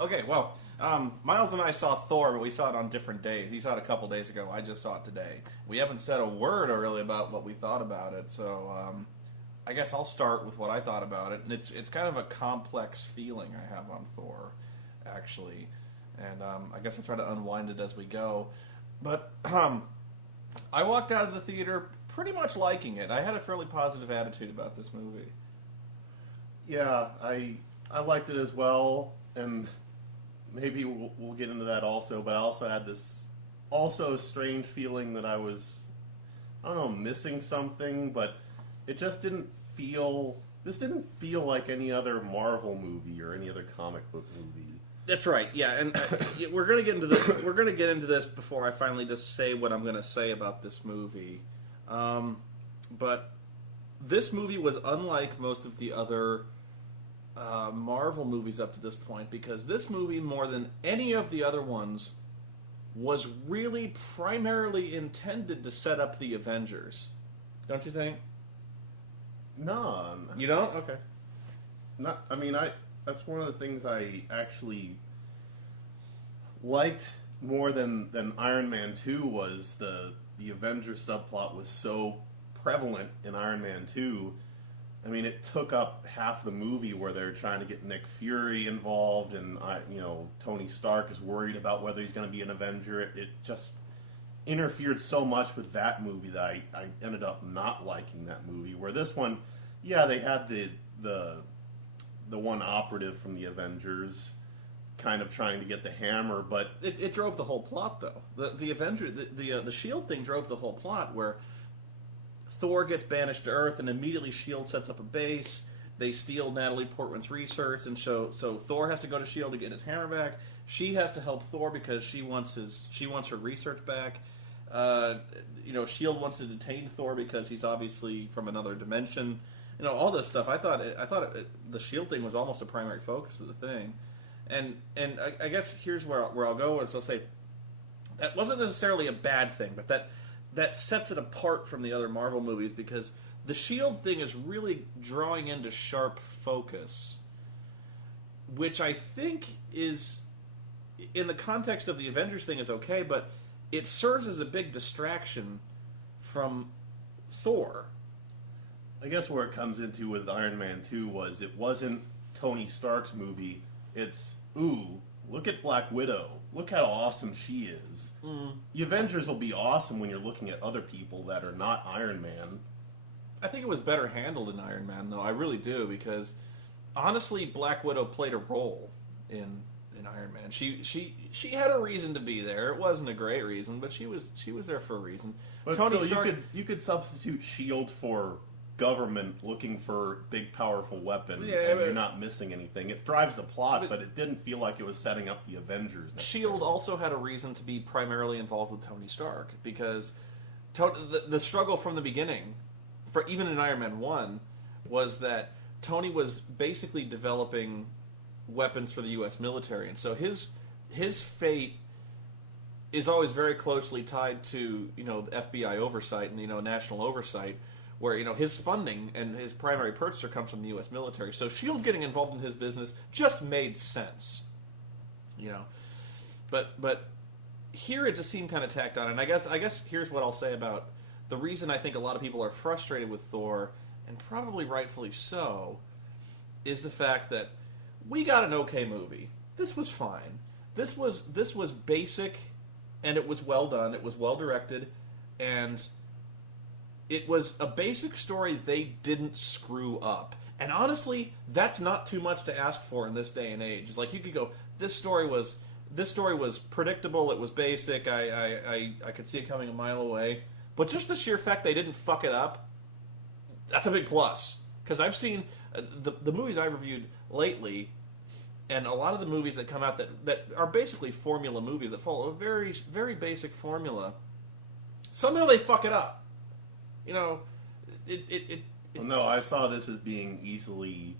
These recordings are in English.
Okay, well, Miles and I saw Thor, but we saw it on different days. He saw it a couple days ago. I just saw it today. We haven't said a word really about what we thought about it, so I guess I'll start with what I thought about it. And it's kind of a complex feeling I have on Thor, actually. And I guess I'll try to unwind it as we go. But I walked out of the theater pretty much liking it. I had a fairly positive attitude about this movie. Yeah, I liked it as well, and maybe we'll get into that also, but I also had this also strange feeling that I was, I don't know, missing something, but it just didn't feel, this didn't feel like any other Marvel movie or any other comic book movie. That's right. Yeah, and we're going to get into the we're going to get into this before I finally just say what I'm going to say about this movie. But this movie was unlike most of the other Marvel movies up to this point, because this movie, more than any of the other ones, was really primarily intended to set up the Avengers. Don't you think? No. You don't? Okay. Not, I mean, that's one of the things I actually liked more than Iron Man 2 was the Avengers subplot was so prevalent in Iron Man 2. I mean, it took up half the movie where they're trying to get Nick Fury involved, and Tony Stark is worried about whether he's going to be an Avenger. It just interfered so much with that movie that I ended up not liking that movie. Where this one, yeah, they had the one operative from the Avengers kind of trying to get the hammer, but it drove the whole plot, though. The Avenger, the Shield thing drove the whole plot, where Thor gets banished to Earth, and immediately S.H.I.E.L.D. sets up a base. They steal Natalie Portman's research, and so Thor has to go to S.H.I.E.L.D. to get his hammer back. She has to help Thor because she wants her research back. S.H.I.E.L.D. wants to detain Thor because he's obviously from another dimension. All this stuff. I thought the S.H.I.E.L.D. thing was almost a primary focus of the thing, and I guess here's where I'll go. Is I'll say that wasn't necessarily a bad thing, but that sets it apart from the other Marvel movies, because the S.H.I.E.L.D. thing is really drawing into sharp focus, which I think is, in the context of the Avengers thing, is okay, but it serves as a big distraction from Thor. I guess where it comes into with Iron Man 2 was it wasn't Tony Stark's movie. It's, ooh, look at Black Widow. Look how awesome she is. Mm. The Avengers will be awesome when you're looking at other people that are not Iron Man. I think it was better handled in Iron Man, though. I really do, because honestly, Black Widow played a role in Iron Man. She had a reason to be there. It wasn't a great reason, but she was there for a reason. But Tony still, Stark, you could substitute S.H.I.E.L.D. for government looking for big, powerful weapon, and you're not missing anything. It drives the plot, but it didn't feel like it was setting up the Avengers. S.H.I.E.L.D. also had a reason to be primarily involved with Tony Stark, because the struggle from the beginning, for even in Iron Man 1, was that Tony was basically developing weapons for the U.S. military, and so his fate is always very closely tied to FBI oversight and national oversight, where his funding and his primary purchaser comes from the U.S. military. So S.H.I.E.L.D. getting involved in his business just made sense, But here it just seemed kind of tacked on. And I guess here's what I'll say about the reason I think a lot of people are frustrated with Thor, and probably rightfully so, is the fact that we got an okay movie. This was fine. This was basic, and it was well done. It was well directed, and it was a basic story they didn't screw up. And honestly, that's not too much to ask for in this day and age. It's like you could go, this story was predictable, it was basic, I could see it coming a mile away. But just the sheer fact they didn't fuck it up, that's a big plus. Because I've seen the movies I've reviewed lately, and a lot of the movies that come out that are basically formula movies that follow a very, very basic formula, somehow they fuck it up. Well, no, I saw this as being easily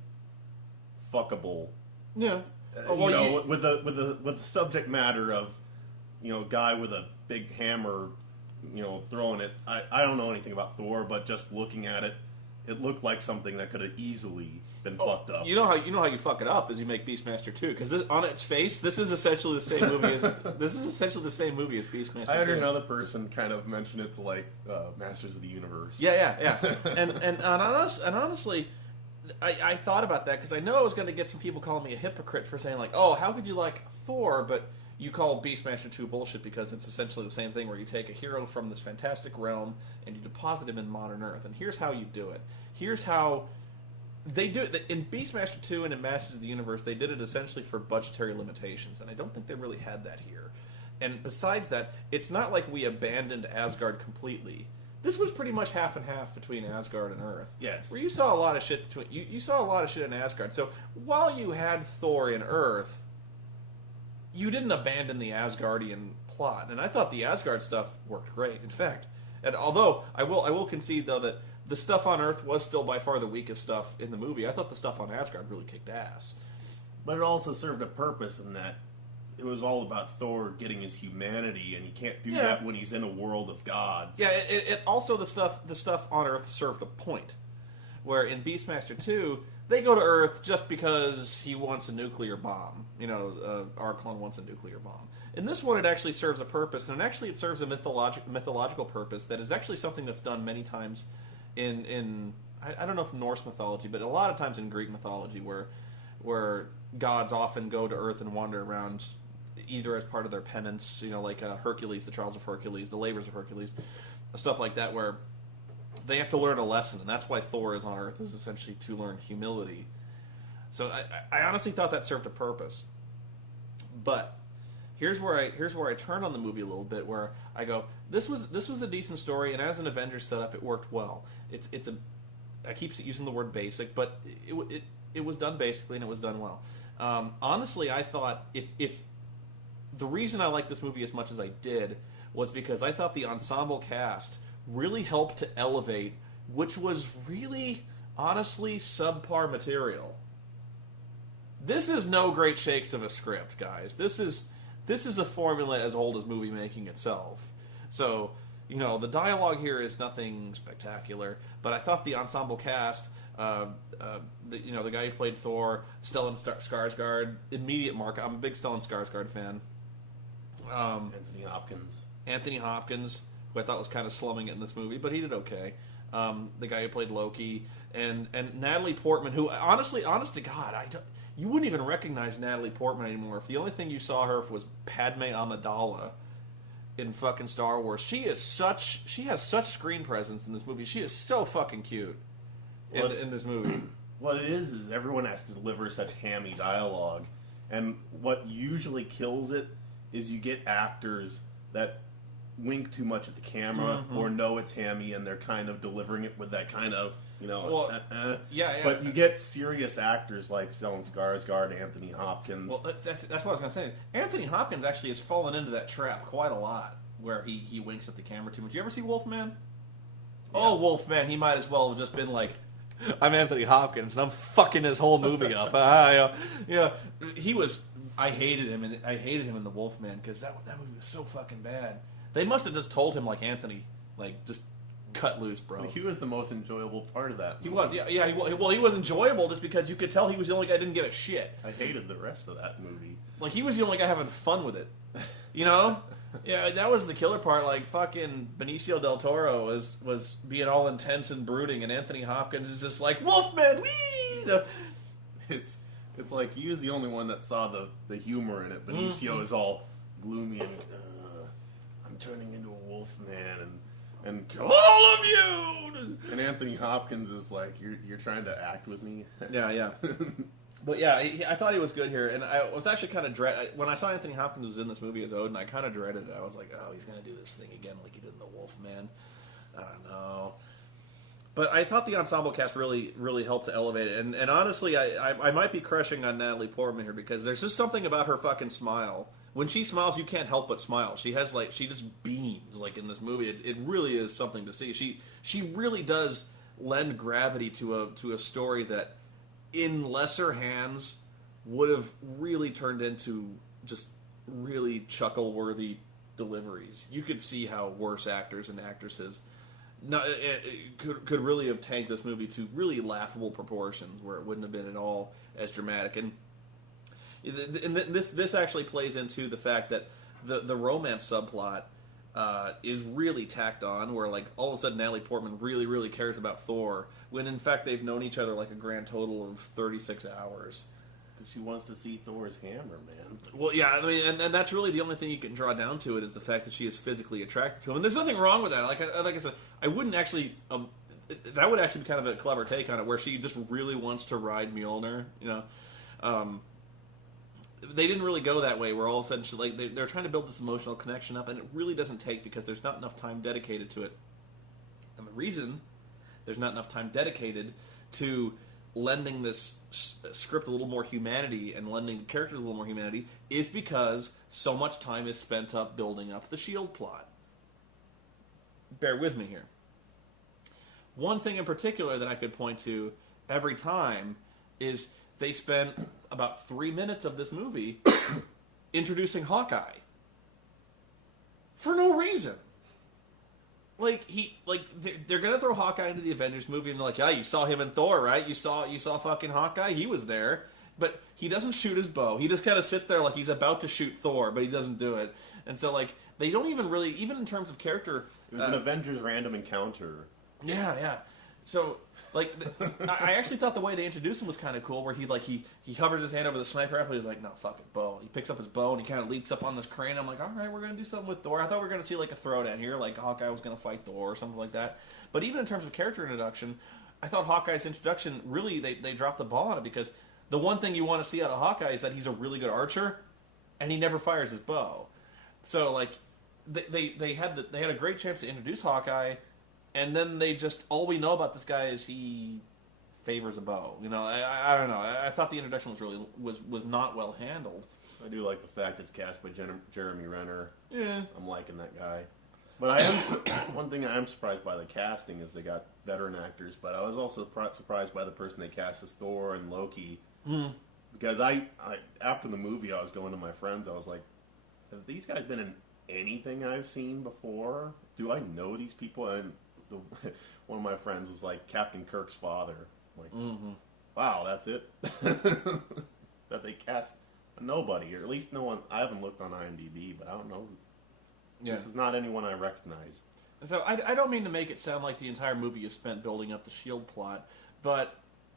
fuckable. Yeah. With the subject matter of, a guy with a big hammer, throwing it. I don't know anything about Thor, but just looking at it, it looked like something that could have easily been fucked up. You know how you fuck it up is you make Beastmaster 2, because on its face, this is essentially the same movie as Beastmaster 2. I heard another person kind of mention it to like Masters of the Universe. Yeah. and honestly, I thought about that because I know I was going to get some people calling me a hypocrite for saying like, oh, how could you like Thor, but you call Beastmaster 2 bullshit because it's essentially the same thing where you take a hero from this fantastic realm and you deposit him in modern Earth. And here's how you do it. Here's how they do it. In Beastmaster 2 and in Masters of the Universe, they did it essentially for budgetary limitations, and I don't think they really had that here. And besides that, it's not like we abandoned Asgard completely. This was pretty much half and half between Asgard and Earth. Yes. Where you saw a lot of shit between you saw a lot of shit in Asgard. So while you had Thor in Earth, you didn't abandon the Asgardian plot, and I thought the Asgard stuff worked great. In fact, and although I will concede though that the stuff on Earth was still by far the weakest stuff in the movie, I thought the stuff on Asgard really kicked ass. But it also served a purpose in that it was all about Thor getting his humanity, and he can't do that when he's in a world of gods. Yeah, it also the stuff on Earth served a point. Where in Beastmaster 2, they go to Earth just because he wants a nuclear bomb. Arklon wants a nuclear bomb. In this one, it actually serves a purpose, and it serves a mythological purpose that is actually something that's done many times in I don't know if Norse mythology, but a lot of times in Greek mythology, where gods often go to Earth and wander around either as part of their penance, like Hercules, the Trials of Hercules, the Labors of Hercules, stuff like that, where they have to learn a lesson, and that's why Thor is on Earth, is essentially to learn humility. So I honestly thought that served a purpose. But here's where I turn on the movie a little bit, where I go, this was a decent story, and as an Avengers setup, it worked well. I keep using the word basic, but it was done basically, and it was done well. Honestly, I thought if the reason I liked this movie as much as I did was because I thought the ensemble cast really helped to elevate, which was really, honestly, subpar material. This is no great shakes of a script, guys. This is a formula as old as movie making itself. So, the dialogue here is nothing spectacular, but I thought the ensemble cast, the guy who played Thor, Stellan Skarsgård, immediate mark. I'm a big Stellan Skarsgård fan. Anthony Hopkins, who I thought was kind of slumming it in this movie, but he did okay. The guy who played Loki, and Natalie Portman, who honest to God, you wouldn't even recognize Natalie Portman anymore if the only thing you saw her was Padme Amidala in fucking Star Wars. She has such screen presence in this movie. She is so fucking cute in this movie. What it is everyone has to deliver such hammy dialogue, and what usually kills it is you get actors that wink too much at the camera or know it's hammy, and they're kind of delivering it with that kind of, Yeah. But you get serious actors like Stellan Skarsgård, Anthony Hopkins. Well, that's what I was going to say. Anthony Hopkins actually has fallen into that trap quite a lot, where he winks at the camera too much. You ever see Wolfman? Yeah. Oh, Wolfman, he might as well have just been like, I'm Anthony Hopkins, and I'm fucking his whole movie up. He was. I hated him in the Wolfman, because that movie was so fucking bad. They must have just told him, like, Anthony, like, just cut loose, bro. He was the most enjoyable part of that movie. He was, yeah. He was enjoyable just because you could tell he was the only guy who didn't give a shit. I hated the rest of that movie. Like, he was the only guy having fun with it. Yeah, that was the killer part. Like, fucking Benicio del Toro was being all intense and brooding, and Anthony Hopkins is just like, Wolfman, wee! It's like he was the only one that saw the humor in it. Benicio is all gloomy and I'm turning into a wolf man and kill all of you. And Anthony Hopkins is like, you're trying to act with me. Yeah. But yeah, I thought he was good here, and I was actually kind of when I saw Anthony Hopkins was in this movie as Odin. I kind of dreaded it. I was like, oh, he's gonna do this thing again like he did in the Wolfman. I don't know. But I thought the ensemble cast really, really helped to elevate it. And honestly, I might be crushing on Natalie Portman here, because there's just something about her fucking smile. When she smiles, you can't help but smile. She just beams, like, in this movie. It really is something to see. She really does lend gravity to a story that, in lesser hands, would have really turned into just really chuckle-worthy deliveries. You could see how worse actors and actresses no, it could really have tanked this movie to really laughable proportions, where it wouldn't have been at all as dramatic. And this actually plays into the fact that the romance subplot is really tacked on, where like all of a sudden Natalie Portman really cares about Thor, when in fact they've known each other like a grand total of 36 hours. Because she wants to see Thor's hammer, man. Well, yeah, I mean, and that's really the only thing you can draw down to it, is the fact that she is physically attracted to him. And there's nothing wrong with that. Like I said, I wouldn't actually. That would actually be kind of a clever take on it, where she just really wants to ride Mjolnir. You know, they didn't really go that way. Where all of a sudden, they're trying to build this emotional connection up, and it really doesn't take, because there's not enough time dedicated to it. And the reason there's not enough time dedicated to lending this script a little more humanity and lending the characters a little more humanity is because so much time is spent up building up the S.H.I.E.L.D. plot. Bear with me here. One thing in particular that I could point to every time is they spend about 3 minutes of this movie introducing Hawkeye. For no reason. They're gonna throw Hawkeye into the Avengers movie, and they're like, "Yeah, you saw him in Thor, right? You saw fucking Hawkeye. He was there, but he doesn't shoot his bow. He just kind of sits there like he's about to shoot Thor, but he doesn't do it." And so, like, they don't even really, even in terms of character, it was an Avengers random encounter. Yeah. So, like, I actually thought the way they introduced him was kind of cool, where he hovers his hand over the sniper rifle. He's like, "No, fuck it, bow." He picks up his bow and he kind of leaps up on this crane. I'm like, all right, we're gonna do something with Thor. I thought we were gonna see like a throwdown here, like Hawkeye was gonna fight Thor or something like that. But even in terms of character introduction, I thought Hawkeye's introduction really they dropped the ball on it, because the one thing you want to see out of Hawkeye is that he's a really good archer, and he never fires his bow. So like they had a great chance to introduce Hawkeye. And then they just, all we know about this guy is he favors a bow. You know, I don't know. I thought the introduction was not well handled. I do like the fact it's cast by Jeremy Renner. Yeah, I'm liking that guy. But I am one thing I am surprised by the casting is they got veteran actors. But I was also surprised by the person they cast as Thor and Loki. Because I after the movie, I was going to my friends. I was like, have these guys been in anything I've seen before? Do I know these people? And one of my friends was like Captain Kirk's father. I'm like, wow, that's it? That they cast nobody, or at least no one. I haven't looked on IMDb, but I don't know. Yeah. This is not anyone I recognize. And so I don't mean to make it sound like the entire movie is spent building up the S.H.I.E.L.D. plot, but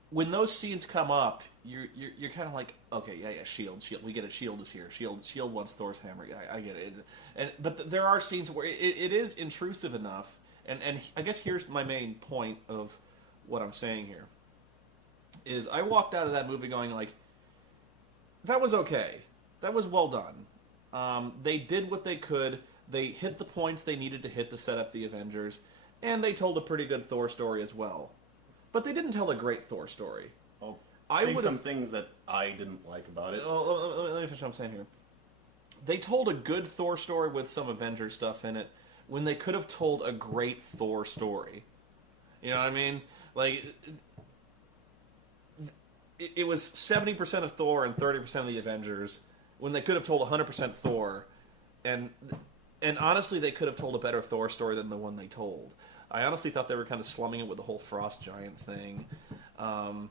when those scenes come up, you're kind of like, okay, yeah, S.H.I.E.L.D., we get it. S.H.I.E.L.D. is here. S.H.I.E.L.D. wants Thor's hammer. Yeah, I get it. But there are scenes where it is intrusive enough. And I guess here's my main point of what I'm saying here, is I walked out of that movie going like, that was okay. That was well done. They did what they could. They hit the points they needed to hit to set up the Avengers, and they told a pretty good Thor story as well. But they didn't tell a great Thor story. Well, say some things that I didn't like about it. Let me finish what I'm saying here. They told a good Thor story with some Avengers stuff in it, when they could have told a great Thor story. You know what I mean? Like, it was 70% of Thor and 30% of the Avengers, when they could have told 100% Thor. And honestly, they could have told a better Thor story than the one they told. I honestly thought they were kind of slumming it with the whole Frost Giant thing. And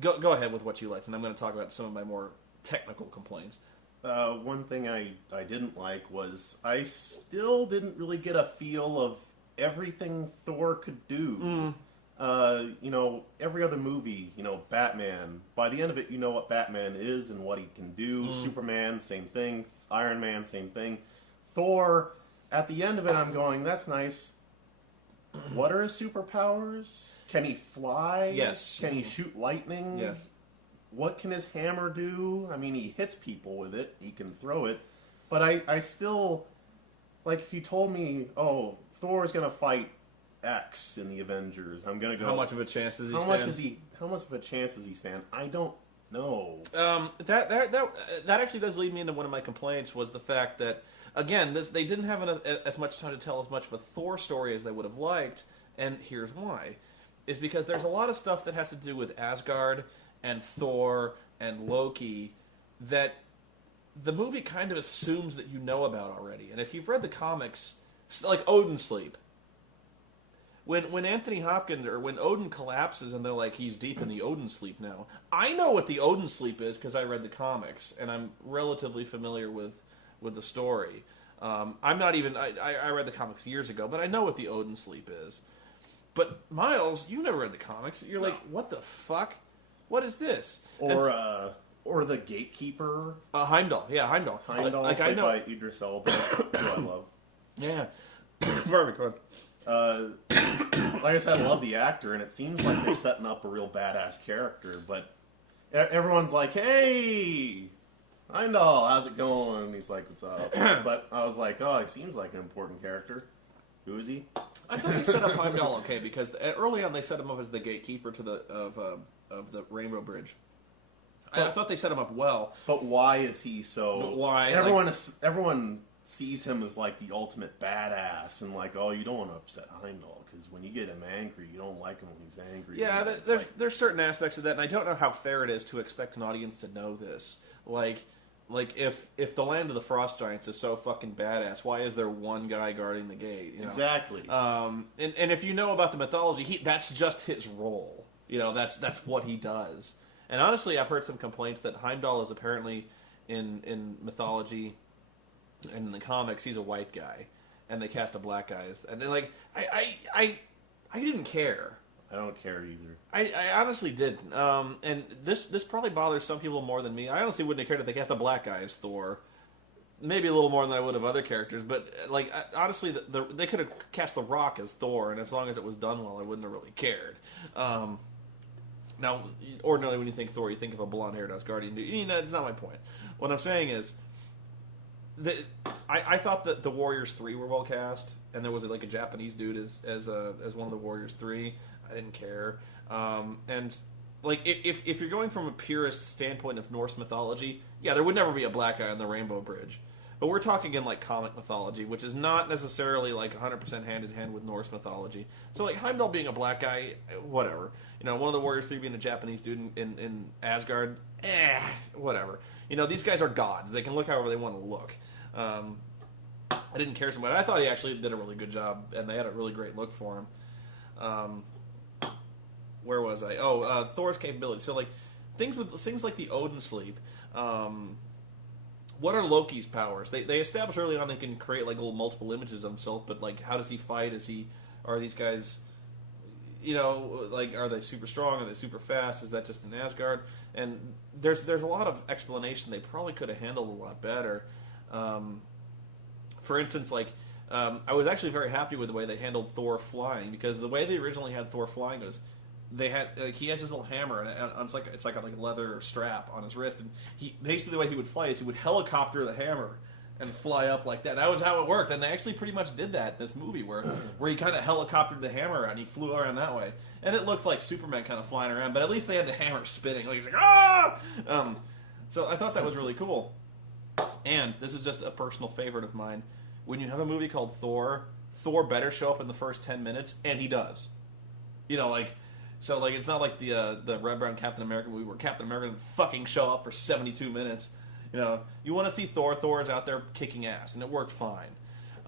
go ahead with what you liked, and I'm going to talk about some of my more technical complaints. One thing I didn't like was I still didn't really get a feel of everything Thor could do. You know, every other movie, you know, Batman, by the end of it, you know what Batman is and what he can do. Superman, same thing. Iron Man, same thing. Thor, at the end of it, I'm going, that's nice. What are his superpowers? Can he fly? Yes. Can he shoot lightning? Yes. What can his hammer do? I mean, he hits people with it. He can throw it. But I still, like, if you told me, oh, Thor's going to fight X in the Avengers, I'm going to go... How much of a chance does he stand? How much of a chance does he stand? I don't know. That actually does lead me into one of my complaints, was the fact that, again, they didn't have as much time to tell as much of a Thor story as they would have liked, and here's why. Is because there's a lot of stuff that has to do with Asgard and Thor and Loki that the movie kind of assumes that you know about already. And if you've read the comics, like Odin sleep. When Anthony Hopkins, or when Odin collapses and they're like, he's deep in the Odin sleep now. I know what the Odin sleep is because I read the comics, and I'm relatively familiar with the story. I'm not even, I read the comics years ago, but I know what the Odin sleep is. But Miles, you never read the comics. You're like, what the fuck? What is this? Or the Gatekeeper. Heimdall. Yeah, Heimdall. Heimdall, like, played I know. by Idris Elba, who I love. Yeah. Perfect. Go ahead. Like I said, I love the actor, and it seems like they're setting up a real badass character, but everyone's like, hey, Heimdall, how's it going? And he's like, what's up? But I was like, oh, he seems like an important character. Who is he? I thought they set up Heimdall okay, because early on they set him up as the gatekeeper to of the Rainbow Bridge. I thought they set him up well. But why is he so... But why? Everyone sees him as like the ultimate badass, and like, oh, you don't want to upset Heimdall, because when you get him angry, you don't like him when he's angry. Yeah, there's certain aspects of that, and I don't know how fair it is to expect an audience to know this. Like if the Land of the Frost Giants is so fucking badass, why is there one guy guarding the gate? You know? Exactly. And if you know about the mythology, that's just his role. You know, that's what he does. And honestly, I've heard some complaints that Heimdall is apparently in mythology and in the comics, he's a white guy, and they cast a black guy. And like, I didn't care. I don't care either. I honestly didn't. And this probably bothers some people more than me. I honestly wouldn't have cared if they cast a black guy as Thor. Maybe a little more than I would of other characters, but like honestly, they could have cast The Rock as Thor, and as long as it was done well, I wouldn't have really cared. Now, ordinarily when you think Thor, you think of a blonde-haired Asgardian dude. You know, it's not my point. What I'm saying is, I thought that the Warriors 3 were well cast, and there was like a Japanese dude as one of the Warriors 3. I didn't care. And like if you're going from a purist standpoint of Norse mythology, yeah, there would never be a black guy on the Rainbow Bridge. But we're talking in like comic mythology, which is not necessarily like 100% hand in hand with Norse mythology. So like Heimdall being a black guy, whatever. You know, one of the Warriors 3 being a Japanese dude in Asgard, whatever. You know, these guys are gods. They can look however they want to look. I didn't care so much. I thought he actually did a really good job, and they had a really great look for him. Where was I? Thor's capability. So like things like the Odin sleep. What are Loki's powers? They established early on he can create like little multiple images of himself, but like how does he fight? Are these guys, you know, like are they super strong? Are they super fast? Is that just in Asgard? And there's a lot of explanation they probably could have handled a lot better. For instance, like I was actually very happy with the way they handled Thor flying, because the way they originally had Thor flying was they had he has his little hammer and it's like a leather strap on his wrist, and he basically the way he would fly is he would helicopter the hammer and fly up like that. That was how it worked, and they actually pretty much did that in this movie where he kind of helicoptered the hammer around and he flew around that way, and it looked like Superman kind of flying around, but at least they had the hammer spinning like he's like ah. So I thought that was really cool. And this is just a personal favorite of mine. When you have a movie called Thor better show up in the first 10 minutes, and he does. You know, like, so like it's not like the Red Brown Captain America movie where Captain America didn't fucking show up for 72 minutes. You know, you want to see Thor. Thor is out there kicking ass, and it worked fine.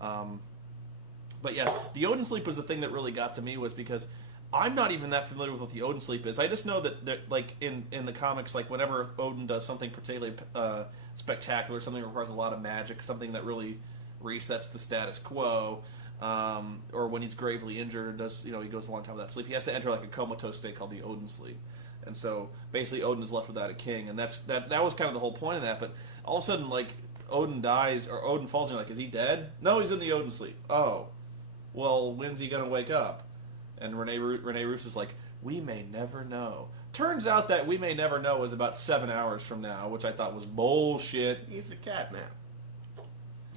But yeah, the Odin sleep was the thing that really got to me, was because I'm not even that familiar with what the Odin sleep is. I just know that like in the comics, like whenever Odin does something particularly spectacular, something that requires a lot of magic, something that really resets the status quo, or when he's gravely injured or does, you know, he goes a long time without sleep, he has to enter like a comatose state called the Odin sleep. And so basically Odin is left without a king, and that was kind of the whole point of that. But all of a sudden, like, Odin dies or Odin falls, and you're like, is he dead? No, he's in the Odin sleep. Oh, well, when's he gonna wake up? And Rene Russo is like, we may never know. Turns out that we may never know is about 7 hours from now, which I thought was bullshit. It's a cat nap.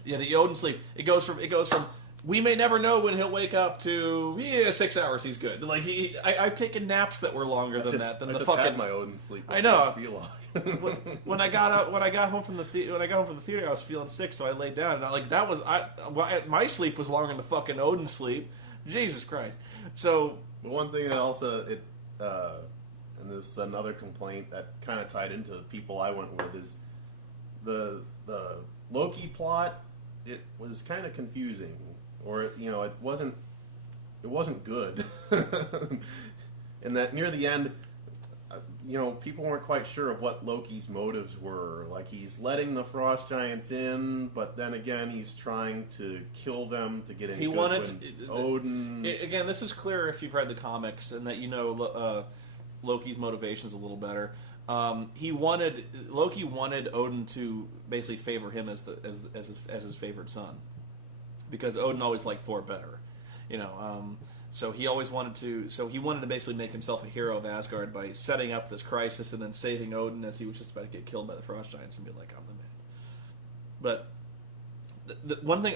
Yeah, the Odin sleep. It goes from we may never know when he'll wake up to 6 hours. He's good. Like I've taken naps that were longer than that. Than I the just fucking. had my Odin sleep. I know. When I got home from the theater, I was feeling sick, so I laid down, and my sleep was longer than the fucking Odin sleep. Jesus Christ. So the one thing that also and this is another complaint that kind of tied into people I went with, is the Loki plot. It was kind of confusing. or it wasn't good. And that near the end, people weren't quite sure of what Loki's motives were. Like, he's letting the frost giants in, but then again, he's trying to kill them to get in. He wanted Odin. Again, this is clear if you've read the comics and that Loki's motivations a little better. Loki wanted Odin to basically favor him as his favorite son, because Odin always liked Thor better, So he always wanted to. So he wanted to basically make himself a hero of Asgard by setting up this crisis and then saving Odin as he was just about to get killed by the frost giants and be like, "I'm the man." But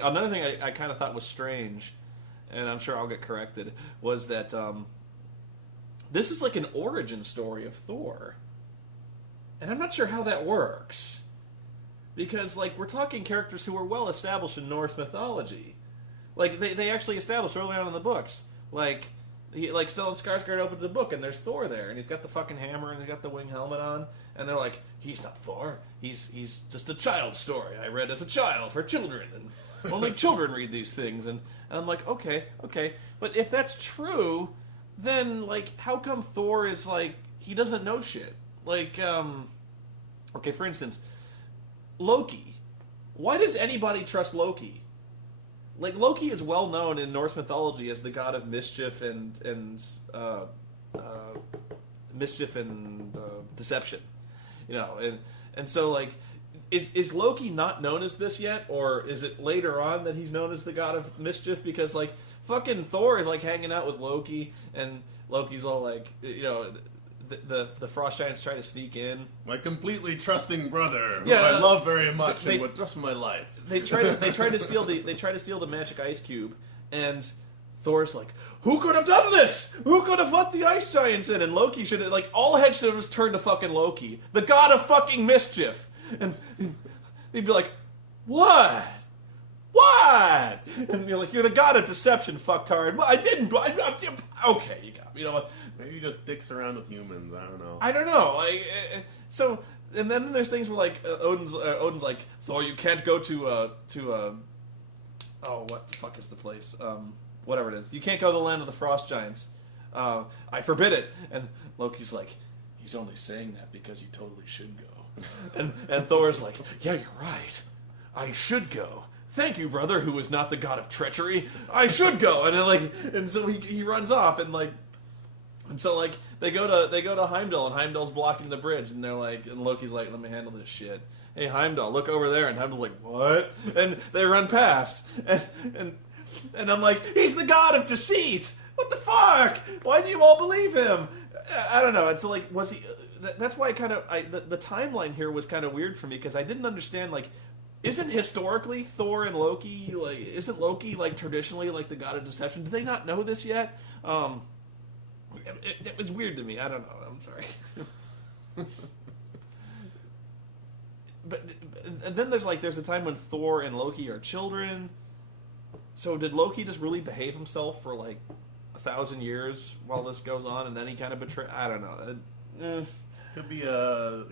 another thing I kind of thought was strange, and I'm sure I'll get corrected, was that this is like an origin story of Thor, and I'm not sure how that works, because we're talking characters who are well established in Norse mythology. They actually established early on in the books. Stellan Skarsgård opens a book and there's Thor there, and he's got the fucking hammer and he's got the wing helmet on, and they're like, he's not Thor. He's just a child's story I read as a child for children, and only children read these things. And I'm like, okay, but if that's true, then how come Thor is he doesn't know shit? Okay, for instance, Loki. Why does anybody trust Loki? Loki is well known in Norse mythology as the god of mischief and deception, and so is Loki not known as this yet, or is it later on that he's known as the god of mischief? Because fucking Thor is hanging out with Loki, and Loki's all the frost giants try to sneak in. My completely trusting brother, who I love very much and would trust my life. They try to steal the magic ice cube, and Thor's like, "Who could have done this? Who could have let the ice giants in?" And Loki should have all heads should have just turned to fucking Loki, the god of fucking mischief, and he'd be like, "What? What?" And you're like, "You're the god of deception, fucktard." Well, I didn't. Okay, you got me. You know what? Maybe he just dicks around with humans. I don't know. So, and then there's things where Odin's like, "Thor, you can't go to what the fuck is the place? Whatever it is, you can't go to the land of the frost giants. I forbid it." And Loki's like, "He's only saying that because you totally should go." and Thor's like, "Yeah, you're right. I should go. Thank you, brother, who is not the god of treachery. I should go." And then and so he runs off, and so they go to Heimdall, and Heimdall's blocking the bridge, and and Loki's like, "Let me handle this shit. Hey, Heimdall, look over there." And Heimdall's like, "What?" And they run past, and I'm like, "He's the god of deceit. What the fuck? Why do you all believe him?" I don't know. It's was he? That's why the timeline here was kind of weird for me, because I didn't understand Isn't historically Thor and Loki isn't Loki traditionally the god of deception? Do they not know this yet? It was weird to me. I don't know. I'm sorry. But and then there's a time when Thor and Loki are children. So did Loki just really behave himself for 1,000 years while this goes on, and then he kind of betray? I don't know. Could be a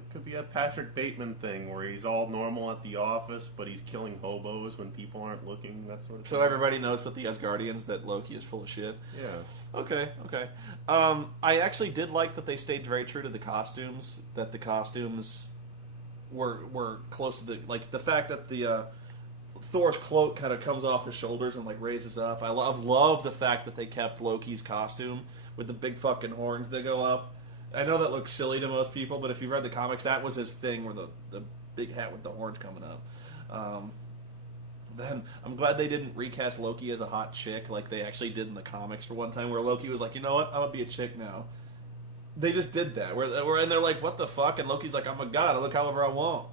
Patrick Bateman thing where he's all normal at the office, but he's killing hobos when people aren't looking. That sort of thing. So everybody knows but the Asgardians that Loki is full of shit. Yeah. Okay. I actually did like that they stayed very true to the costumes. That the costumes were close to the fact that the Thor's cloak kind of comes off his shoulders and raises up. I love the fact that they kept Loki's costume with the big fucking horns that go up. I know that looks silly to most people, but if you've read the comics, that was his thing, where the big hat with the horns coming up. Then I'm glad they didn't recast Loki as a hot chick like they actually did in the comics for one time, where Loki was like, "You know what? I'm gonna be a chick now." They just did that. And they're like, "What the fuck?" And Loki's like, "I'm a god. I look however I want."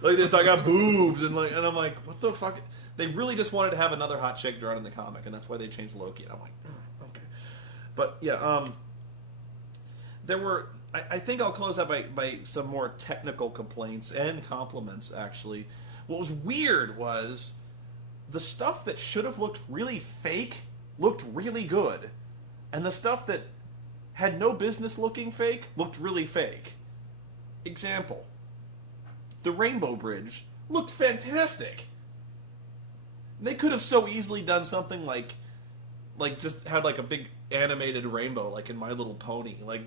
Like this, I got boobs, and I'm like, "What the fuck?" They really just wanted to have another hot chick drawn in the comic, and that's why they changed Loki. And I'm like, okay, but yeah, there were. I think I'll close out by some more technical complaints and compliments. Actually, what was weird was the stuff that should have looked really fake looked really good, and the stuff that had no business looking fake looked really fake. Example: the Rainbow Bridge looked fantastic. They could have so easily done something like just had like a big animated rainbow, like in My Little Pony, like,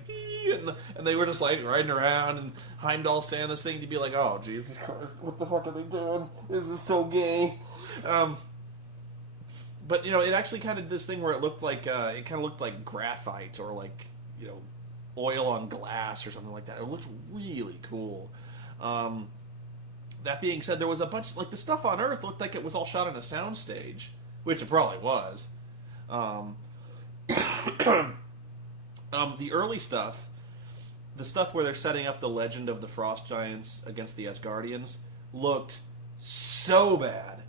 and they were just like riding around, and Heimdall saying this thing to be like, oh Jesus Christ, what the fuck are they doing? This is so gay. But it actually kind of did this thing where it looked like graphite or like oil on glass or something like that. It looked really cool. That being said, there was a bunch like the stuff on Earth looked like it was all shot on a soundstage, which it probably was. The early stuff, the stuff where they're setting up the legend of the Frost Giants against the Asgardians, looked so bad.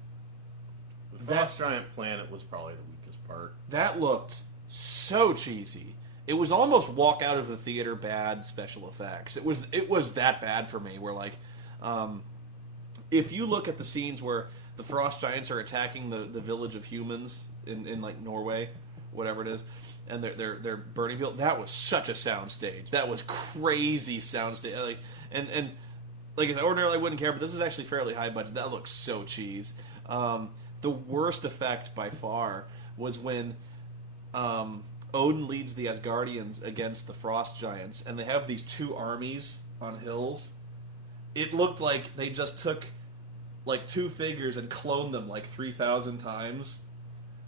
The Frost Giant planet was probably the weakest part. That looked so cheesy. It was almost walk out of the theater bad special effects. It was that bad for me. Where like, if you look at the scenes where the Frost Giants are attacking the village of humans in like Norway, whatever it is, and they're burning people. That was such a soundstage. That was crazy soundstage. Like and like ordinarily I wouldn't care, but this is actually fairly high budget. That looks so cheese. The worst effect by far was when Odin leads the Asgardians against the Frost Giants, and they have these two armies on hills. It looked like they just took like two figures and cloned them like 3,000 times,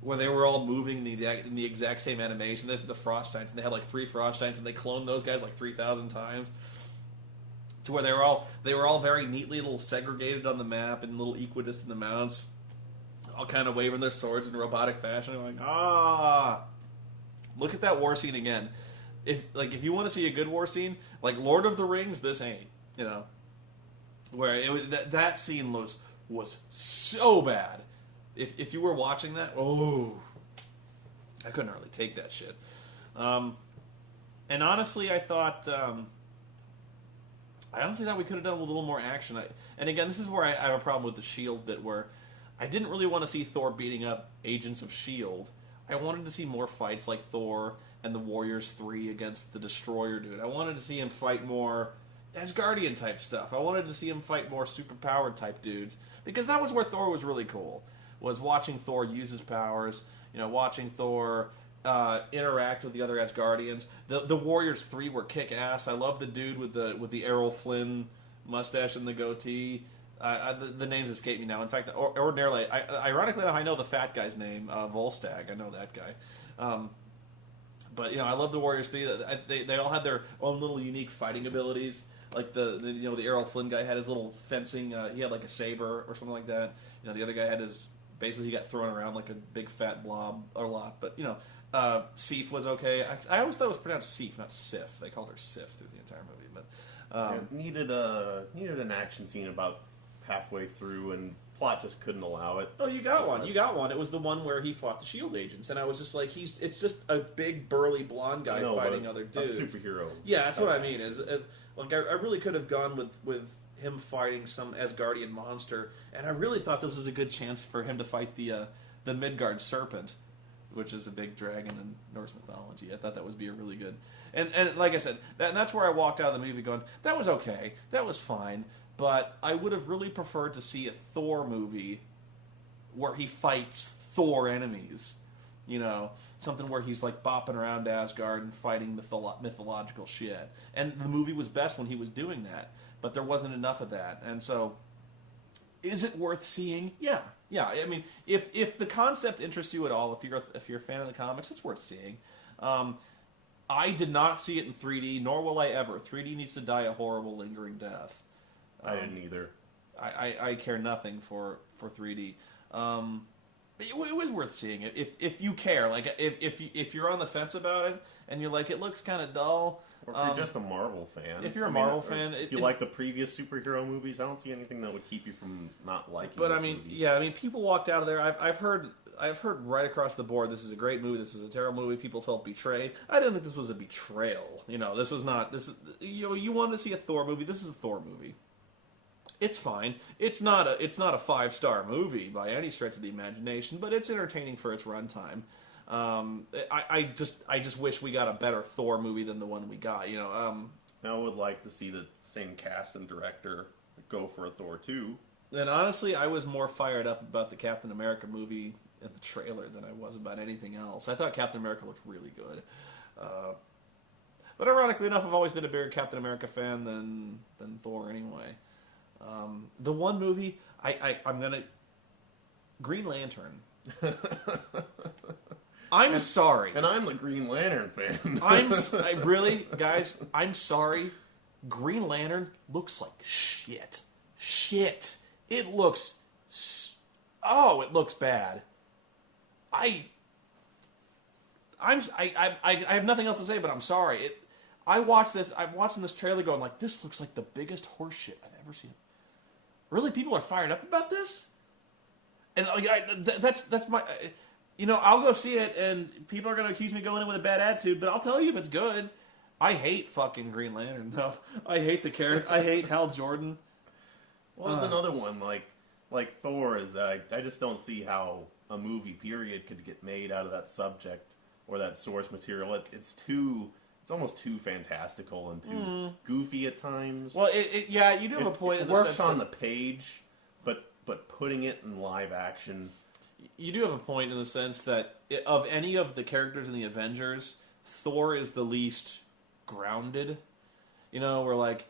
where they were all moving in the exact same animation. The Frost Giants, and they had like 3 Frost Giants, and they cloned those guys like 3,000 times. To where they were all very neatly little segregated on the map in little equidistant amounts, all kind of waving their swords in robotic fashion. I'm like, look at that war scene again. If you want to see a good war scene, like Lord of the Rings, this ain't, where it was that scene was so bad. If you were watching that, I couldn't hardly take that shit. And honestly, I thought. I honestly thought we could have done a little more action. And again, this is where I have a problem with the S.H.I.E.L.D. bit, where I didn't really want to see Thor beating up agents of S.H.I.E.L.D. I wanted to see more fights like Thor and the Warriors 3 against the Destroyer dude. I wanted to see him fight more Asgardian type stuff. I wanted to see him fight more superpowered type dudes, because that was where Thor was really cool. Was watching Thor use his powers, watching Thor interact with the other Asgardians. The Warriors 3 were kick ass. I love the dude with the Errol Flynn mustache and the goatee. The names escape me now. In fact, ordinarily, ironically enough, I know the fat guy's name, Volstagg. I know that guy. But I love the Warriors 3. They all had their own little unique fighting abilities. Like the Errol Flynn guy had his little fencing. He had like a saber or something like that. The other guy had basically he got thrown around like a big fat blob a lot. But Sif was okay. I always thought it was pronounced Sif, not Sif. They called her Sif through the entire movie. But needed an action scene about halfway through, and plot just couldn't allow it. Oh, you got one. It was the one where he fought the S.H.I.E.L.D. agents, and I was just like, it's just a big burly blonde guy fighting other dudes. A superhero. Yeah, that's what I mean. I really could have gone with him fighting some Asgardian monster, and I really thought this was a good chance for him to fight the Midgard serpent, which is a big dragon in Norse mythology. I thought that would be a really good. And like I said, that's where I walked out of the movie going, that was okay, that was fine. But I would have really preferred to see a Thor movie where he fights Thor enemies. Something where he's like bopping around Asgard and fighting mythological shit. And the movie was best when he was doing that. But there wasn't enough of that. And so, is it worth seeing? Yeah. I mean, if the concept interests you at all, if you're a fan of the comics, it's worth seeing. I did not see it in 3D, nor will I ever. 3D needs to die a horrible, lingering death. I didn't either. I care nothing for 3D. It was worth seeing it if you care. Like if you're on the fence about it and you're like, it looks kind of dull. Or if you're just a Marvel fan. If you're a Marvel fan, if you like the previous superhero movies, I don't see anything that would keep you from not liking. But this I mean, movie. yeah, I mean, people walked out of there. I've heard right across the board, this is a great movie. This is a terrible movie. People felt betrayed. I didn't think this was a betrayal. This was not. This is you wanted to see a Thor movie. This is a Thor movie. It's fine. It's not a 5-star movie by any stretch of the imagination, but it's entertaining for its runtime. I just wish we got a better Thor movie than the one we got. I would like to see the same cast and director go for a Thor 2. And honestly, I was more fired up about the Captain America movie in the trailer than I was about anything else. I thought Captain America looked really good. But ironically enough, I've always been a bigger Captain America fan than Thor anyway. The one movie I'm gonna Green Lantern. I'm sorry, and I'm the Green Lantern fan. Really, guys. I'm sorry. Green Lantern looks like shit. Shit. It looks. It looks bad. I have nothing else to say, but I'm sorry. I'm watching this trailer going like, this looks like the biggest horseshit I've ever seen. Really, people are fired up about this, and that's my. I'll go see it, and people are going to accuse me going in with a bad attitude, but I'll tell you if it's good. I hate fucking Green Lantern, though. I hate the character. I hate Hal Jordan. Well, there's another one, like Thor is, I just don't see how a movie, period, could get made out of that subject or that source material. It's almost too fantastical and too goofy at times. Well, you do have a point. It works on the page, but putting it in live action... You do have a point in the sense that of any of the characters in the Avengers, Thor is the least grounded. We're like,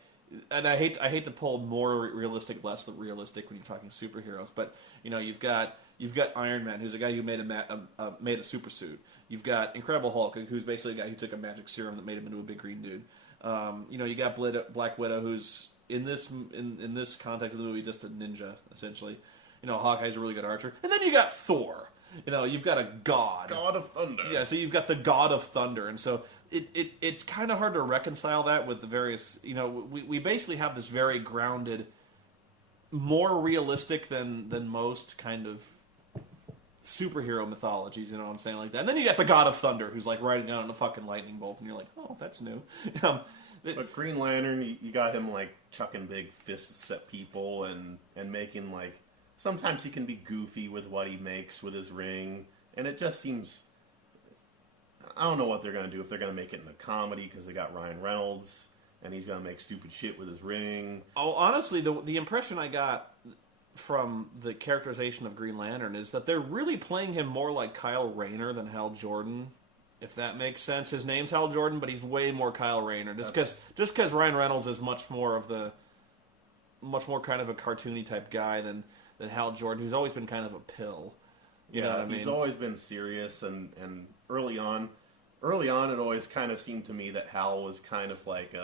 and I hate to pull more realistic, less realistic when you're talking superheroes, but you've got Iron Man, who's a guy who made a super suit. You've got Incredible Hulk, who's basically a guy who took a magic serum that made him into a big green dude. You got Black Widow, who's in this context of the movie just a ninja essentially. Hawkeye's a really good archer. And then you got Thor. You've got a god. God of Thunder. Yeah, so you've got the God of Thunder. And so it's kind of hard to reconcile that with the various... we basically have this very grounded, more realistic than most kind of superhero mythologies, you know what I'm saying, like that. And then you got the God of Thunder, who's like riding down on a fucking lightning bolt, and you're like, oh, that's new. But Green Lantern, you got him like chucking big fists at people and making like... Sometimes he can be goofy with what he makes with his ring, and it just seems... I don't know what they're going to do, if they're going to make it in a comedy, because they got Ryan Reynolds, and he's going to make stupid shit with his ring. Oh, honestly, the impression I got from the characterization of Green Lantern is that they're really playing him more like Kyle Rayner than Hal Jordan, if that makes sense. His name's Hal Jordan, but he's way more Kyle Rayner, just because Ryan Reynolds is much more kind of a cartoony type guy than Hal Jordan, who's always been kind of a pill. You know what I mean? He's always been serious, and early on, it always kind of seemed to me that Hal was kind of like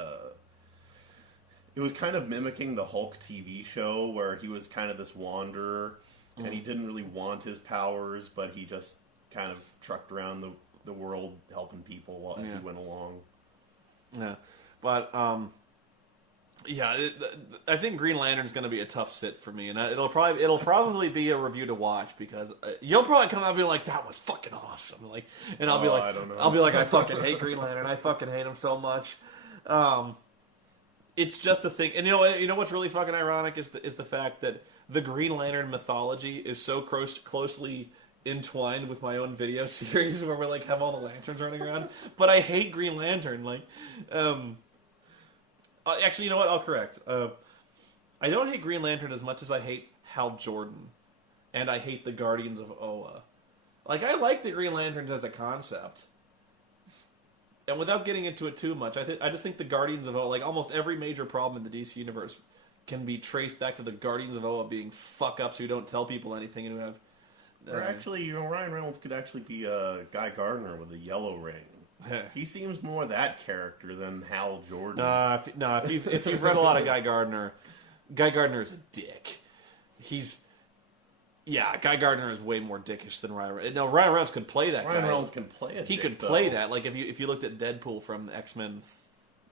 it was kind of mimicking the Hulk TV show, where he was kind of this wanderer, and he didn't really want his powers, but he just kind of trucked around the world helping people as he went along. Yeah, but... I think Green Lantern's going to be a tough sit for me, and it'll probably be a review to watch, because you'll probably come out and be like, "That was fucking awesome!" And I'll be like, I don't know. I'll be like, "I fucking hate Green Lantern. I fucking hate him so much." It's just a thing, and you know what's really fucking ironic is the fact that the Green Lantern mythology is so closely entwined with my own video series where we have all the lanterns running around, but I hate Green Lantern. Actually, you know what? I'll correct. I don't hate Green Lantern as much as I hate Hal Jordan, and I hate the Guardians of Oa. I like the Green Lanterns as a concept, and without getting into it too much, I just think the Guardians of Oa, almost every major problem in the DC universe, can be traced back to the Guardians of Oa being fuck-ups who don't tell people anything and who have... or actually, Ryan Reynolds could actually be Guy Gardner with a yellow ring. He seems more that character than Hal Jordan. If you've read a lot of Guy Gardner is a dick. Guy Gardner is way more dickish than Ryan Reynolds. No, Ryan Reynolds could play that. Ryan Reynolds can play it. He could play that. If you looked at Deadpool from X-Men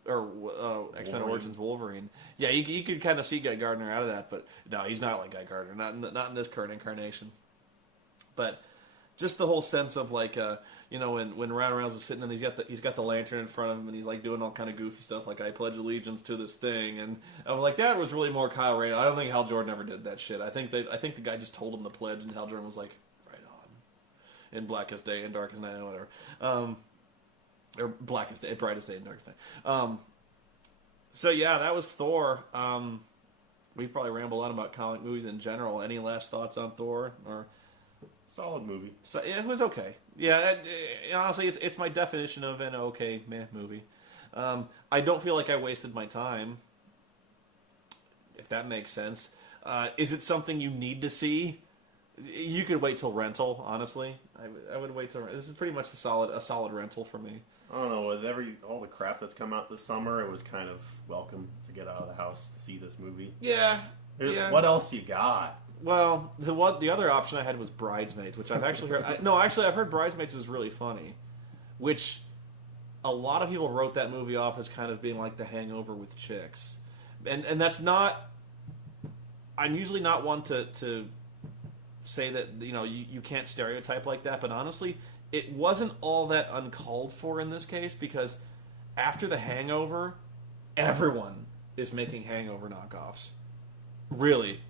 or X-Men Origins Wolverine, you could kind of see Guy Gardner out of that. But no, he's not like Guy Gardner. Not in this current incarnation. But just the whole sense of when Ryan Reynolds is sitting and he's got the lantern in front of him and he's doing all kind of goofy stuff I pledge allegiance to this thing, and I was like, that was really more Kyle Rayner. I don't think Hal Jordan ever did that shit. I think the guy just told him the pledge, and Hal Jordan was like, right on, in Blackest Day and Darkest Night, whatever, or Blackest Day, Brightest Day and Darkest Night. So yeah, that was Thor. We probably ramble on about comic movies in general. Any last thoughts on Thor? Or Solid movie. so, it was okay. Yeah, honestly, it's my definition of an okay meh movie. I don't feel like I wasted my time, if that makes sense. Is it something you need to see? You could wait till rental. Honestly, I would wait till. This is pretty much a solid rental for me. I don't know, with all the crap that's come out this summer, it was kind of welcome to get out of the house to see this movie. Yeah. Yeah. What else you got? Well, the other option I had was Bridesmaids, which I've actually heard. I've heard Bridesmaids is really funny, which a lot of people wrote that movie off as kind of being like The Hangover with chicks, and that's not. I'm usually not one to say that you can't stereotype like that, but honestly, it wasn't all that uncalled for in this case because after The Hangover, everyone is making Hangover knockoffs. Really.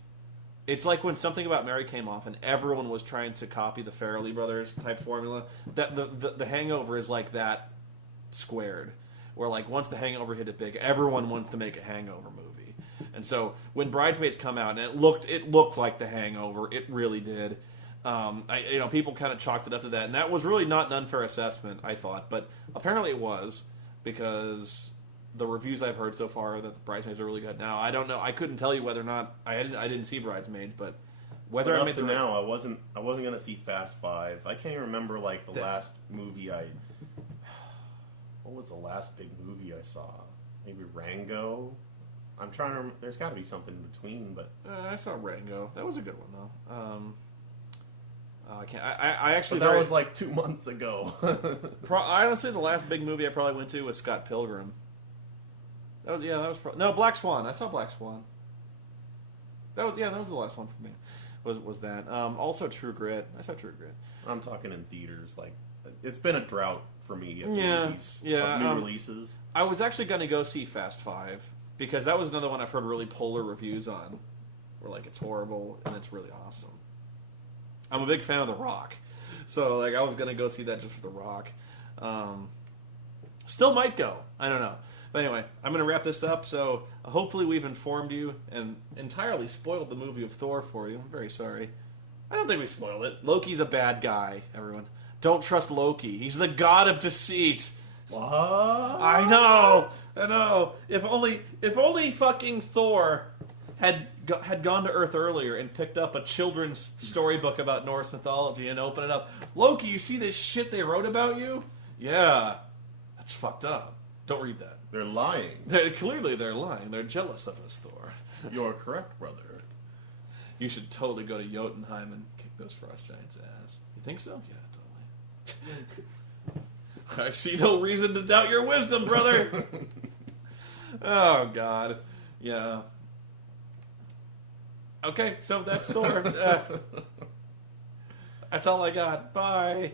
It's like when Something About Mary came off and everyone was trying to copy the Farrelly Brothers type formula. That the Hangover is like that squared. Where like once The Hangover hit it big, everyone wants to make a Hangover movie. And so when Bridesmaids come out and it looked like The Hangover, it really did. People kind of chalked it up to that, and that was really not an unfair assessment, I thought, but apparently it was because the reviews I've heard so far that the Bridesmaids are really good. Now I don't know, I couldn't tell you whether or not I didn't see Bridesmaids, but whether I made the now, I wasn't gonna see Fast Five. I can't even remember like the last movie What was the last big movie I saw? Maybe Rango. I'm trying to remember. There's got to be something in between, but I saw Rango. That was a good one though. I can't. I actually. But that was like 2 months ago. Honestly, the last big movie I probably went to was Scott Pilgrim. That was no Black Swan. I saw Black Swan. That was the last one for me. Was that also True Grit? I saw True Grit. I'm talking in theaters. Like it's been a drought for me. At new releases. I was actually going to go see Fast Five because that was another one I've heard really polar reviews on, where like it's horrible and it's really awesome. I'm a big fan of The Rock, so like I was gonna go see that just for The Rock. Still might go. I don't know. But anyway, I'm gonna wrap this up. So hopefully we've informed you and entirely spoiled the movie of Thor for you. I'm very sorry. I don't think we spoiled it. Loki's a bad guy. Everyone, don't trust Loki. He's the god of deceit. What? I know. If only fucking Thor had gone to Earth earlier and picked up a children's storybook about Norse mythology and opened it up. Loki, you see this shit they wrote about you? Yeah, that's fucked up. Don't read that. They're lying. Clearly they're lying. They're jealous of us, Thor. You're correct, brother. You should totally go to Jotunheim and kick those frost giants' ass. You think so? Yeah, totally. I see no reason to doubt your wisdom, brother. Oh, God. Yeah. Okay, so that's Thor. That's all I got. Bye.